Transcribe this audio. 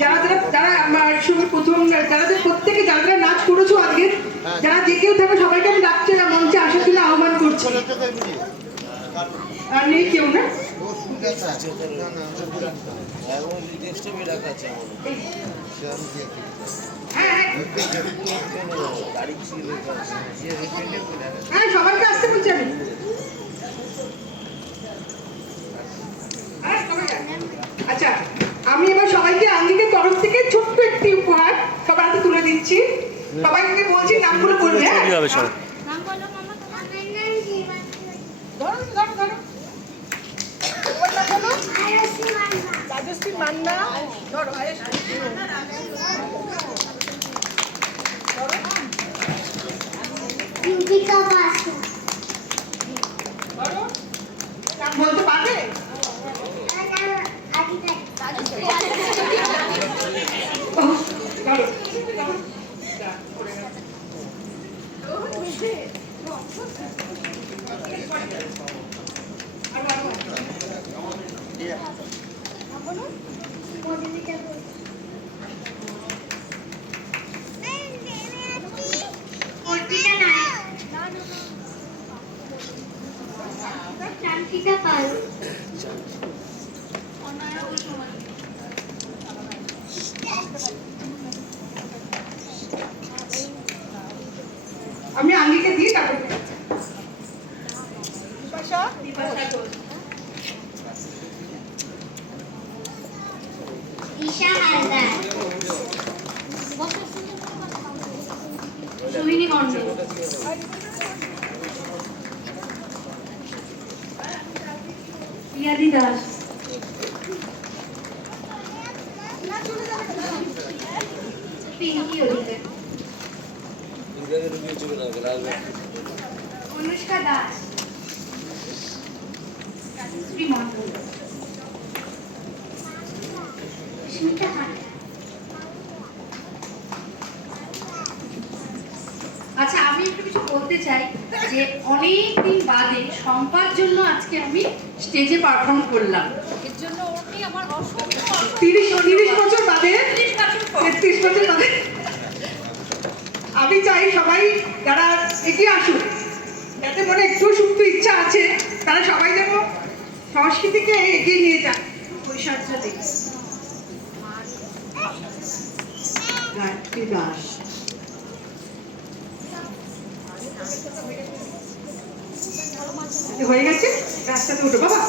যারা যারা যারা আমার সঙ্গে প্রথম যারা যে প্রত্যেকে যারা যারা নাচ করেছ আজকে যারা যে কেউ থাকবে সবাইকে আমি ডাকছি না মঞ্চে আসার জন্য আহ্বান করছি। আর নেই কেউ না? এবং ডেস্কটপে রাখা আছে আমার। হ্যাঁ তারিখ ছিল লেখা আছে যে রিপ্রিন্টে করে রাখা সবাইকে আসতে বলছি আমি। সবাই যান। আচ্ছা। আমি এবার সবাইকে আঙ্গিকের তরফ থেকে ছোট্ট একটি উপহার সবার হাতে তুলে দিচ্ছি। সবাইকে বলছি নামগুলো বলবে হ্যাঁ? হবে সব নাম বলো মামা তোমার ধরো ধরো ধরো ওটা বলো আয়ুষী মান্না রাজশ্রী মান্না ধরো আয়েশ। দীপিকা বাসু ধরো নাম বলতে পারবে ও, ধরো যা, করে আমি আঙ্গিকে দিয়ে তারপর বিপাশা বিপাশা ঘোষ। ঈশা হালদার সোহিনী মন্ডল পিয়াদি দাস পিঙ্কি অধিকার অনুষ্কা দাস। শ্রী স্মিতা হালদার আচ্ছা আমি একটু কিছু বলতে চাই যে অনেক দিন বাদে সম্পার জন্য আজকে আমি স্টেজে পারফর্ম করলাম। এর জন্য আমার তিরিশ তিরিশ বছর বাদে তিরিশ তেত্রিশ বছর বাদে আমি চাই সবাই যারা এগিয়ে আসুক যাতে মনে একটু সুপ্ত ইচ্ছা আছে তারা সবাই যেন সংস্কৃতিকে এগিয়ে নিয়ে যান দাস হয়ে গেছে? রাস্তাতে উঠো বাবা।